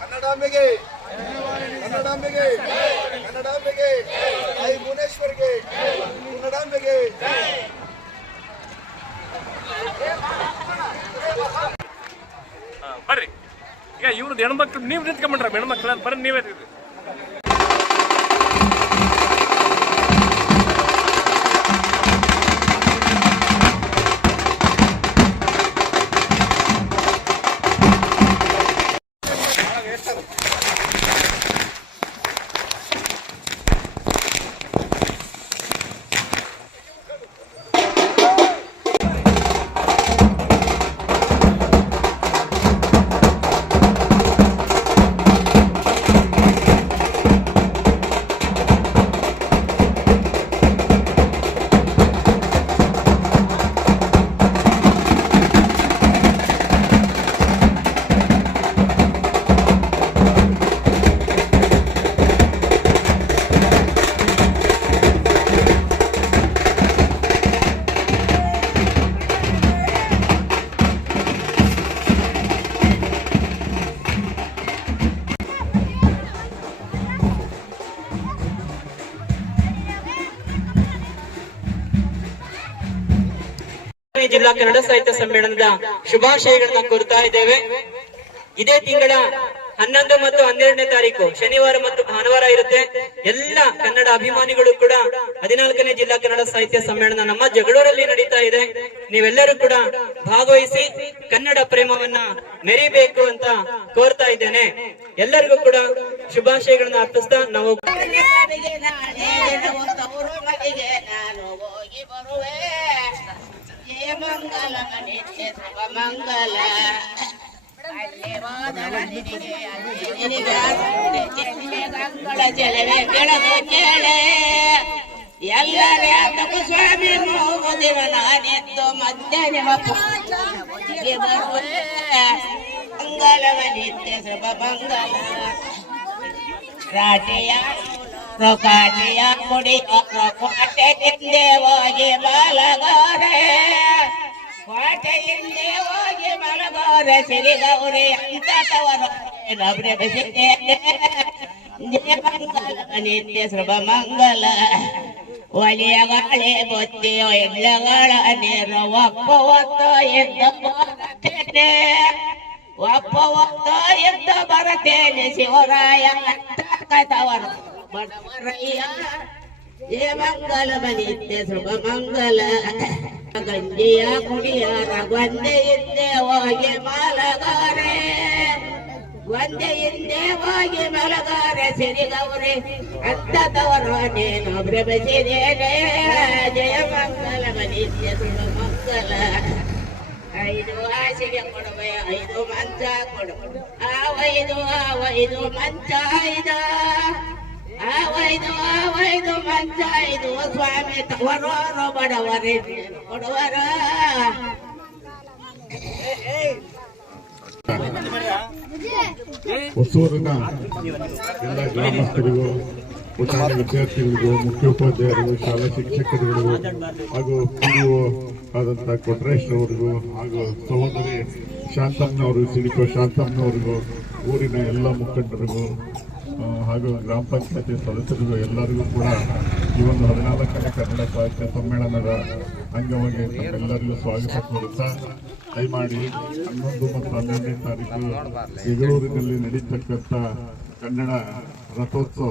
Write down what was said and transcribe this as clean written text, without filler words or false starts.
ಕನ್ನಡಾಂಬೆಗೆ ಕನ್ನಡಾಂಬೆಗೆ ಕನ್ನಡಾಂಬೆಗೆ I ಭುವನೇಶ್ವರಿಗೆ ಕನ್ನಡಾಂಬೆಗೆ ಬರ್ರಿ ಈಗ ಇವ್ರದ್ದು ಹೆಣ್ಮಕ್ಳು ನೀವು ನಿಂತ್ಕೊಂಡ್ಬಿಟ್ರ ಹೆಣ್ಮಕ್ಳು ಬರ್ರಿ ನೀವೇ ಜಿಲ್ಲಾ ಕನ್ನಡ ಸಾಹಿತ್ಯ ಸಮ್ಮೇಳನದ ಶುಭಾಶಯಗಳನ್ನ ಕೋರ್ತಾ ಇದ್ದೇವೆ. ಇದೇ ತಿಂಗಳ 11 ಮತ್ತು 12ನೇ ತಾರೀಕು ಶನಿವಾರ ಮತ್ತು ಭಾನುವಾರ ಇರುತ್ತೆ. ಎಲ್ಲ ಕನ್ನಡ ಅಭಿಮಾನಿಗಳು ಕೂಡ 14ನೇ ಜಿಲ್ಲಾ ಕನ್ನಡ ಸಾಹಿತ್ಯ ಸಮ್ಮೇಳನ ನಮ್ಮ ಜಗಳೂರಲ್ಲಿ ನಡೀತಾ ಇದೆ. ನೀವೆಲ್ಲರೂ ಕೂಡ ಭಾಗವಹಿಸಿ ಕನ್ನಡ ಪ್ರೇಮವನ್ನ ಮೆರಿಬೇಕು ಅಂತ ಕೋರ್ತಾ ಇದ್ದೇನೆ. ಎಲ್ಲರಿಗೂ ಕೂಡ ಶುಭಾಶಯಗಳನ್ನ ಅರ್ಪಿಸ್ತಾ ನಾವು ಮಂಗಲ ಮಂಗಲ ಜಲವೇ ಬೆಳೆದು ಕೇಳೆ ಎಲ್ಲರೇ ತಗು ಸ್ವಾಮಿ ಹೋಗುದಿವ ನಾನಿದ್ದು ಮತ್ತೆ ನಿಮ್ಮ ಬರುವೆ ಮಂಗಲವ ನಿತ್ಯ ಶುಭ ಮಂಗಲ ರಾಟಿಯ ಕಾಟಿಯ ಕುಡಿ ಕೋಟೆ ಹಿಂದೆ ಹೋಗಿ ಮಲಗಾರೆ ಕೋಟೆ ಹಿಂದೆ ಹೋಗಿ ಮಲಗಾರೆ ಸಿರಿಗೌರಿ ಅಂತ ತವರು ಬೆಸಿದ್ದೇನೆ ಜಯ ಮಂಗಲ ನಿತ್ಯ ಶುಭ ಮಂಗಲ ಒಲಿಯ ಗಾಳಿ ಬೊತ್ತಿಯೋ ಎಡ್ಲಗಳ ನೀರು ಒಪ್ಪ ಹೊತ್ತು ಎದ್ದು ಬರುತ್ತೇನೆ ಒಪ್ಪ ಹೊತ್ತು ಎದ್ದು ಬರುತ್ತೇನೆ ಶಿವರಾಯ ತವರು ಬಡವರಯ್ಯ ಜಯ ಮಂಗಲ ನಿತ್ಯ ಶುಭ ಮಂಗಲ ಗಂಜಿಯ ಕುಡಿಯಾರ ಒಂದೇ ಹಿಂದೆ ಹೋಗಿ ಮಲಗಾರೆ ಒಂದೇ ಹಿಂದೆ ಹೋಗಿ ಮಲಗಾರೆ ಸಿರಿಗೌರಿ ಅಂತದವರು ನೀನು ಭ್ರಮಿಸಿದೇನೆ ಜಯ ಮಂಗಲ ನಿತ್ಯ ಶುಭ ಮಂಗಲ 5 ಹಾಸಿಗೆ ಕೊಡುವೆ 5 ಮಂಚ ಕೊಡು ಆವೈದು ಮಂಚ 5 ಮಂಚ 5 ಸ್ವಾಮಿ ತವರೋರು ಬಡವರೇ ಕೊಡುವರ ಹೊಸೂರಿನ ಎಲ್ಲ ಗ್ರಾಮಸ್ಥರಿಗೂ ಉನ್ನತ ವಿದ್ಯಾರ್ಥಿಗಳಿಗೂ ಮುಖ್ಯೋಪಾಧ್ಯಾಯರಿಗೂ ಶಾಲಾ ಶಿಕ್ಷಕರಿಗೂ ಹಾಗೂ ಪಿಡಿಒ ಆದಂಥ ಕೊಟ್ರೇಶ್ ಅವರಿಗೂ ಹಾಗೂ ಸಹೋದರಿ ಶಾಂತಮ್ಮನವರು ಸಿಡಿಕೋ ಶಾಂತಮ್ಮನವರಿಗೂ ಊರಿನ ಎಲ್ಲ ಮುಖಂಡರಿಗೂ ಹಾಗೂ ಗ್ರಾಮ ಪಂಚಾಯತಿ ಸದಸ್ಯರಿಗೂ ಎಲ್ಲರಿಗೂ ಕೂಡ ಈ ಒಂದು 14ನೇ ಕನ್ನಡ ಸಾಹಿತ್ಯ ಸಮ್ಮೇಳನದ ಅಂಗವಾಗಿ ಎಲ್ಲರಿಗೂ ಸ್ವಾಗತ ಕೋರುತ್ತಾ ದಯಮಾಡಿ 11 ಮತ್ತು 12ನೇ ತಾರೀಕು ಬೆಂಗಳೂರಿನಲ್ಲಿ ನಡೀತಕ್ಕಂಥ ಕನ್ನಡ ರಥೋತ್ಸವ